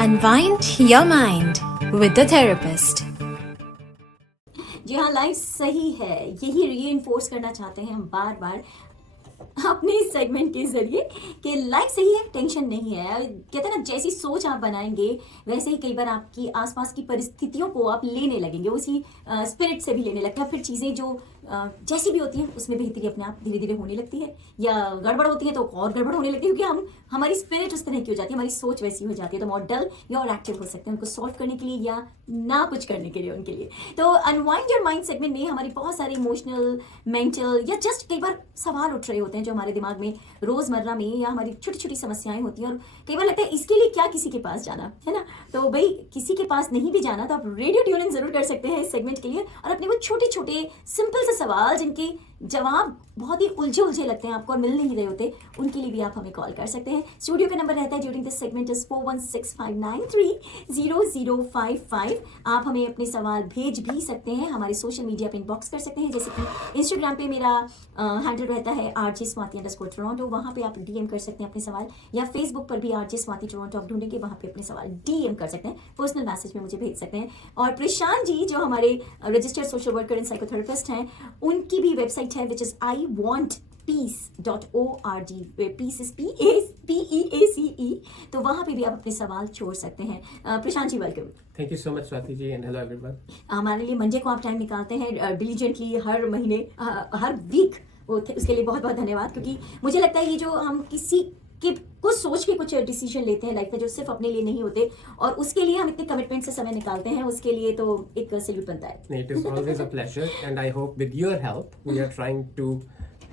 Unwind your mind with the therapist. जी हाँ, life सही है, यही रीइंफोर्स करना चाहते हैं हम बार बार अपने इस सेगमेंट के जरिए कि लाइफ सही है, टेंशन नहीं है। कहते हैं ना, जैसी सोच आप बनाएंगे वैसे ही कई बार आपकी आसपास की परिस्थितियों को आप लेने लगेंगे, उसी स्पिरिट से भी लेने लगते हैं। फिर चीज़ें जो जैसी भी होती हैं उसमें बेहतरी अपने आप धीरे धीरे होने लगती है, या गड़बड़ होती है तो और गड़बड़ होने लगती है, क्योंकि हमारी स्पिरिट उस तरह की हो जाती है, हमारी सोच वैसी हो जाती है। तो मॉडल या और एक्टिव हो सकते हैं उनको सॉल्व करने के लिए या ना कुछ करने के लिए उनके लिए। तो अनवाइंड योर माइंड सेगमेंट में हमारी बहुत सारी इमोशनल, मेंटल या जस्ट कई बार सवाल उठ रहे होते हैं जो हमारे दिमाग में रोजमर्रा में, या हमारी छोटी छोटी समस्याएं होती हैं, और कई बार लगता है इसके लिए क्या किसी के पास जाना है ना। तो भाई, किसी के पास नहीं भी जाना तो आप रेडियो ट्यून इन जरूर कर सकते हैं इस सेगमेंट के लिए, और अपने वो छोटे छोटे सिंपल से सवाल जिनके जवाब बहुत ही उलझे उलझे लगते हैं आपको और मिल नहीं रहे होते, उनके लिए भी आप हमें कॉल कर सकते हैं। स्टूडियो का नंबर रहता है ड्यूरिंग दिस सेगमेंट इज 4165930055। आप हमें अपने सवाल भेज भी सकते हैं, हमारे सोशल मीडिया पे इनबॉक्स कर सकते हैं, जैसे कि इंस्टाग्राम पे मेरा हैंडल रहता है RJ_Swati_Toronto, वहाँ पे आप डीएम कर सकते हैं अपने सवाल, या फेसबुक पर भी RJ_Swati_Toronto आप ढूंढेंगे, वहाँ पे अपने सवाल डीएम कर सकते हैं, पर्सनल मैसेज में मुझे भेज सकते हैं। और प्रशांत जी जो हमारे registered social worker and psychotherapist हैं, उनकी भी वेबसाइट है which is iwantpeace.org, peace is PEACE, तो वहाँ पे भी आप अपने सवाल छोड़ सकते हैं। Prashant ji, welcome. Thank you so much Swati ji, and hello everyone. हमारे लिए मंडे को आप टाइम निकालते हैं डिलीजेंटली, हर महीने, हर वीक, उसके लिए बहुत बहुत धन्यवाद। क्योंकि मुझे लगता है ये जो हम किसी के कुछ सोच के कुछ डिसीजन लेते हैं लाइफ में जो सिर्फ अपने लिए नहीं होते, और उसके लिए हम इतने कमिटमेंट से समय निकालते हैं, उसके लिए तो एक सैल्यूट बनता है। It is always a pleasure, and I hope with your help we are trying to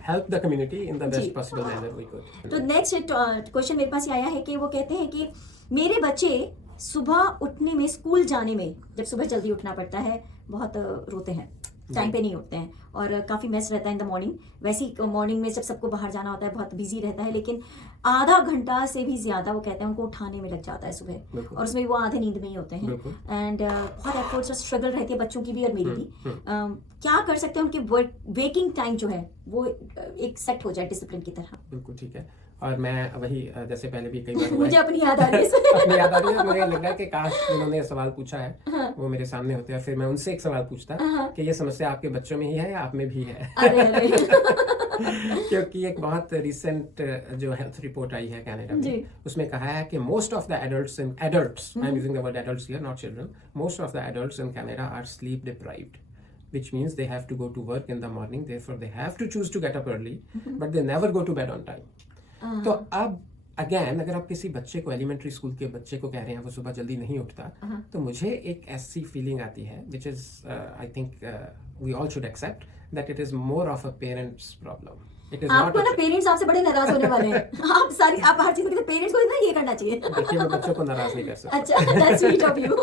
help the community in the best possible manner we could. तो नेक्स्ट क्वेश्चन मेरे पास ये आया है कि वो कहते हैं कि मेरे बच्चे सुबह उठने में, स्कूल जाने में, जब सुबह जल्दी उठना पड़ता है, बहुत रोते हैं, टाइम पे नहीं उठते हैं, और काफ़ी मेस रहता है इन द मॉर्निंग। वैसे ही मॉर्निंग में जब सबको बाहर जाना होता है बहुत बिजी रहता है, लेकिन आधा घंटा से भी ज़्यादा वो कहते हैं उनको उठाने में लग जाता है सुबह, और उसमें वो आधे नींद में ही होते हैं, एंड बहुत एफर्ट्स और स्ट्रगल रहती है बच्चों की भी और मेरी भी। क्या कर सकते हैं उनके वेकिंग टाइम जो है वो एक सेट हो जाए डिसिप्लिन की तरह? बिल्कुल ठीक है, और मैं वही जैसे पहले भी कई बार मुझे अपनी याद आ रही है अपनी याद आ रही है। मुझे लग रहा है कि काश उन्होंने सवाल पूछा है वो मेरे सामने होते हैं, फिर मैं उनसे एक सवाल पूछता कि ये समस्या आपके बच्चों में ही है या आप में भी है। क्योंकि एक बहुत रिसेंट जो हेल्थ रिपोर्ट आई है कनाडा में, उसमें कहा है कि most of the adults I am using the word adults here, not children, most of the adults in Canada are sleep deprived, which means they have to go to work in the morning, therefore they have to choose to get up early, but they never go to bed on time. तो अब again, अगर आप किसी बच्चे को, elementary school के बच्चे को कह रहे हैं वो सुबह जल्दी नहीं उठता, तो मुझे एक ऐसी फीलिंग आती है which is I think we all should accept that it is more of a parents problem. आपको ना पेरेंट्स आपसे बड़े नाराज होने वाले हैं। आप हर चीज में पेरेंट्स को ना ये करना चाहिए। देखिए, मैं बच्चों को नाराज नहीं कर सकता। अच्छा, that's sweet of you।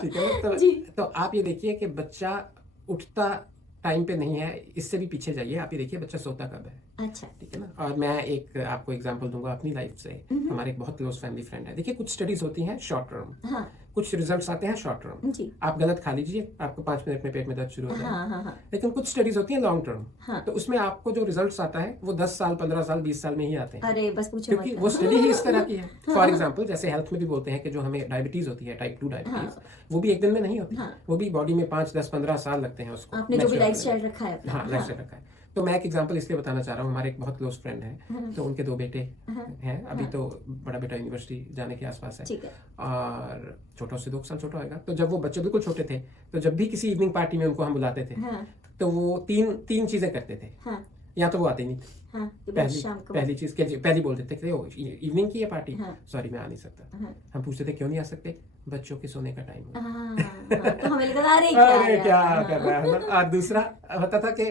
ठीक है, तो आप ये देखिए कि बच्चा उठता टाइम पे नहीं है, इससे भी पीछे जाइए, आप ये देखिए बच्चा सोता कब है। अच्छा, ठीक है ना। और मैं एक आपको एग्जांपल दूंगा अपनी लाइफ से। हमारे एक बहुत क्लोज फैमिली फ्रेंड है। देखिए, कुछ स्टडीज होती हैं शॉर्ट टर्म, कुछ रिजल्ट्स आते हैं शॉर्ट टर्म। आप गलत खा लीजिए, आपको 5 मिनट में पेट में दर्द शुरू हो जाए। लेकिन कुछ स्टडीज होती हैं लॉन्ग टर्म, तो उसमें आपको जो रिजल्ट्स आता है वो 10 साल, 15 साल, 20 साल में ही आते हैं। अरे बस पूछो क्योंकि वो स्टडी ही इस तरह की है। फॉर एग्जाम्पल, जैसे हेल्थ में भी बोलते हैं कि जो हमें डायबिटीज होती है, टाइप 2 डायबिटीज, वो भी एक दिन में नहीं होती, वो भी बॉडी में 5, 10, 15 साल लगते हैं उसको। आपने जो भी लाइफस्टाइल रखा है, हाँ, लाइफस्टाइल रखा है। तो मैं एक एग्जांपल इसलिए बताना चाह रहा हूँ, हमारे एक बहुत क्लोज फ्रेंड है, तो उनके 2 बेटे हैं। अभी तो बड़ा बेटा यूनिवर्सिटी जाने के आसपास है, और छोटा से 2 साल छोटा होगा। तो जब वो बच्चे बिल्कुल छोटे थे, तो जब भी किसी इवनिंग पार्टी में उनको हम बुलाते थे, तो वो तीन चीजें करते थे। या तो वो आते नहीं थे, पहली चीज पहली बोल देते थे इवनिंग की है पार्टी, सॉरी मैं आ नहीं सकता। हम पूछते थे क्यों नहीं आ सकते, बच्चों के सोने का टाइम तो हमें लगा अरे क्या कर रहा है। और दूसरा होता था कि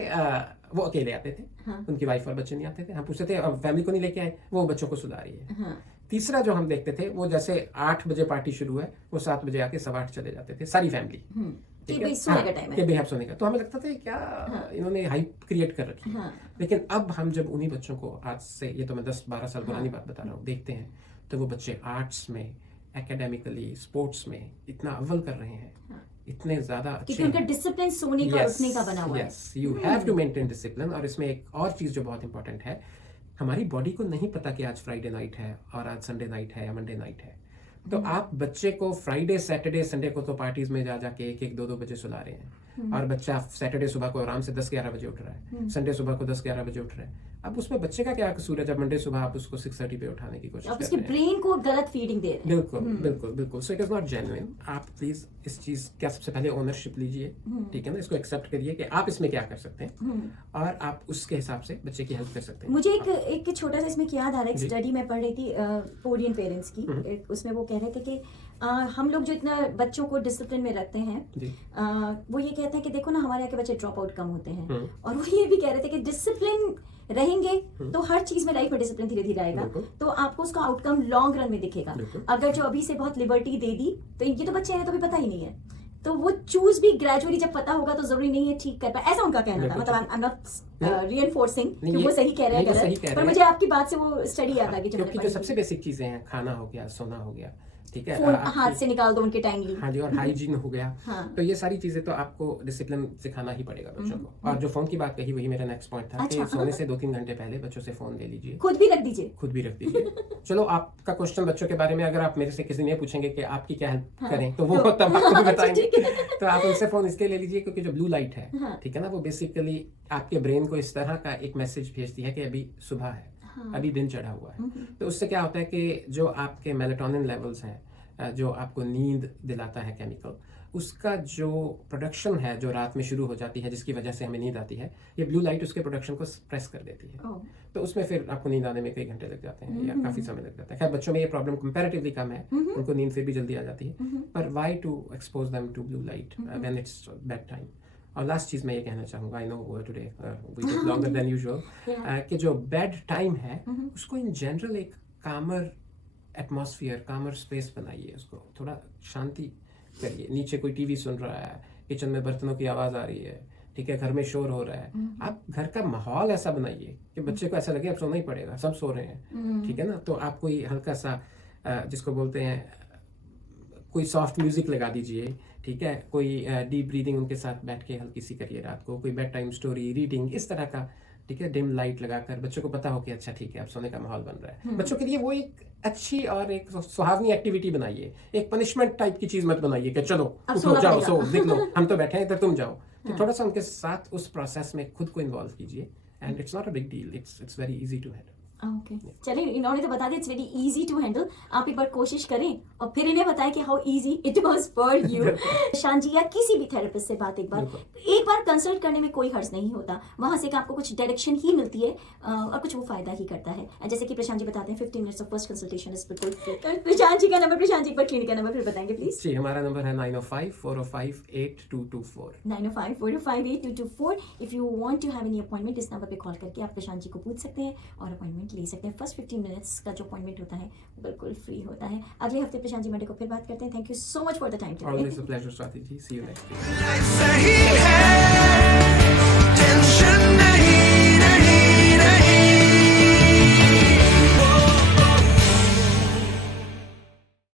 वो अकेले आते थे, उनकी वाइफ और बच्चे नहीं आते थे। हम पूछते थे फैमिली को नहीं लेके आए, वो बच्चों को सुला रही है। तीसरा जो हम देखते थे, वो जैसे 8 बजे पार्टी शुरू है, वो 7 बजे आके 8:15 चले जाते थे, सारी फैमिली, कि भाई सोने का टाइम है, कि भाई सोने का। तो हमें लगता था क्या इन्होंने हाइप क्रिएट कर रखी है। लेकिन अब हम जब उन्हीं बच्चों को आज से, ये तो मैं 10-12 साल पुरानी बात बता रहा हूँ, देखते हैं, तो वो बच्चे आर्ट्स में, एकेडमिकली, स्पोर्ट्स में इतना अव्वल कर रहे हैं, इतने ज्यादा अच्छे, उनका डिसिप्लिन सोने का, उठने का बना हुआ है। Yes, you have to maintain discipline. और इसमें एक और चीज जो बहुत इंपॉर्टेंट है, हमारी बॉडी को नहीं पता कि आज फ्राइडे नाइट है और आज संडे नाइट है या मंडे नाइट है। तो आप बच्चे को फ्राइडे सैटरडे संडे को तो पार्टीज में जा जाके 1-1 2-2 बजे सुला रहे हैं, और बच्चा सैटरडे सुबह को आराम से 10-11 बजे उठ रहा है, संडे सुबह को 10-11 बजे उठ रहा है। अब उसमें बच्चे का क्या कसूर है जब मंडे सुबह आप उसको 6:30 पे उठाने की कोशिश आप कर उसके रहे हैं? ब्रेन को गलत फीडिंग दे रहे हैं। बिल्कुल so it is not genuine. आप प्लीज इस चीज का सबसे पहले ओनरशिप लीजिए, ठीक है ना, इसको एक्सेप्ट करिए कि आप इसमें क्या कर सकते हैं, और आप उसके हिसाब से बच्चे की हेल्प कर सकते हैं। मुझे एक छोटा सा इसमें याद आ रहा है, एक स्टडी में पढ़ रही थी कोरियन पेरेंट्स की। उसमें वो कह रहे थे कि हम लोग जो इतना बच्चों को डिसिप्लिन में रखते हैं, वो ये कहते हैं कि देखो ना हमारे यहाँ के बच्चे ड्रॉप आउट कम होते हैं, और वो ये भी कह रहे थे कि डिसिप्लिन रहेंगे तो हर चीज में लाइफ में डिसिप्लिन धीरे धीरे आएगा, तो आपको उसका आउटकम लॉन्ग रन में दिखेगा। अगर जो अभी से बहुत लिबर्टी दे दी, तो ये तो बच्चे हैं तो भी पता ही नहीं है, तो वो चूज भी ग्रेजुअली जब पता होगा तो जरूरी नहीं है ठीक कर पाए, ऐसा उनका कहना था। मतलब आई एम नॉट रिइंफोर्सिंग कि वो सही कह रहे हैं, पर मुझे आपकी बात से वो स्टडी याद आ गई। क्योंकि जो सबसे बेसिक चीजें हैं, खाना हो गया, सोना हो गया, ठीक है, फोन हाथ से निकाल दो उनके टाइमली, हाँ जी, और हाइजीन हो गया, तो ये सारी चीजें तो आपको डिसिप्लिन सिखाना ही पड़ेगा बच्चों को। और जो फोन की बात कही, वही मेरा नेक्स्ट पॉइंट था कि सोने से 2-3 घंटे पहले बच्चों से फोन ले लीजिए, खुद भी रख दीजिए। चलो आपका क्वेश्चन बच्चों के बारे में अगर आप मेरे से किसी ने पूछेंगे कि आपकी क्या हेल्प करें, तो वो तब आपको बताएंगे। तो आप उनसे फोन इसके ले लीजिए क्योंकि जो ब्लू लाइट है, ठीक है ना, वो बेसिकली आपके ब्रेन को इस तरह का एक मैसेज भेजती है कि अभी सुबह है, अभी दिन चढ़ा हुआ है। तो उससे क्या होता है कि जो आपके मेलाटोनिन लेवल्स हैं, जो आपको नींद दिलाता है केमिकल, उसका जो प्रोडक्शन है जो रात में शुरू हो जाती है, जिसकी वजह से हमें नींद आती है, ये ब्लू लाइट उसके प्रोडक्शन को सप्रेस कर देती है। तो उसमें फिर आपको नींद आने में कई घंटे लग जाते हैं या काफी समय लग जाता है। खैर बच्चों में ये प्रॉब्लम कंपैरेटिवली कम है, उनको नींद फिर भी जल्दी आ जाती है, पर why to expose them to blue light when it's bed time. और लास्ट चीज मैं ये कहना चाहूंगा, I know today we did longer than usual, कि जो बेड टाइम है उसको इन जनरल एक कामर एटमॉस्फेयर, कामर स्पेस बनाइए, उसको थोड़ा शांति करिए। नीचे कोई टीवी सुन रहा है, किचन में बर्तनों की आवाज आ रही है, ठीक है, घर में शोर हो रहा है, आप घर का माहौल ऐसा बनाइए कि बच्चे को ऐसा लगे अब सोना ही पड़ेगा, सब सो रहे हैं, ठीक है ना। तो आप कोई हल्का सा जिसको बोलते हैं कोई सॉफ्ट म्यूजिक लगा दीजिए, ठीक है, कोई डीप ब्रीदिंग उनके साथ बैठ के हल्की सी करिए रात को, कोई बेड टाइम स्टोरी, रीडिंग, इस तरह का, ठीक है, डिम लाइट लगाकर बच्चों को पता हो कि अच्छा ठीक है अब सोने का माहौल बन रहा है। बच्चों के लिए वो एक अच्छी और एक सुहावनी एक्टिविटी बनाइए, एक पनिशमेंट टाइप की चीज मत बनाइए कि चलो उठो जाओ सो देख लो, हम तो बैठे हैं इधर, तुम जाओ। तो थोड़ा सा उनके साथ उस प्रोसेस में खुद को इन्वॉल्व कीजिए, and it's not a big deal, it's very easy to handle. Okay, चलिए इन्होंने तो बता दिया it's very easy to handle, आप एक बार कोशिश करें और फिर इन्हें बताएं कि how easy it was for you. शान जी या किसी भी थेरेपिस्ट से बात एक बार कंसल्ट करने में कोई हर्ज नहीं होता, वहां से आपको कुछ डायरेक्शन ही मिलती है और कुछ वो फायदा ही करता है। जैसे कि प्रशांत जी बताते हैं 15 minutes of first consultation is बिल्कुल फ्री। प्रशांत जी का नंबर, प्रशांत जी पर क्लिनिक का नंबर फिर बताएंगे प्लीज। जी, हमारा नंबर है 905-405-8224 905-405-8224। If you want to have any appointment, इस नंबर पे कॉल करके आप प्रशांत जी को पूछ सकते हैं और अपॉइंटमेंट ले सकते हैं। फर्स्ट 15 मिनट्स का जो अपॉइंटमेंट होता है बिल्कुल फ्री होता है। अगले हफ्ते प्रशांत जी मंडे को फिर बात करते हैं। Thank you so much for the time today. Always a pleasure Swati ji, see you next week.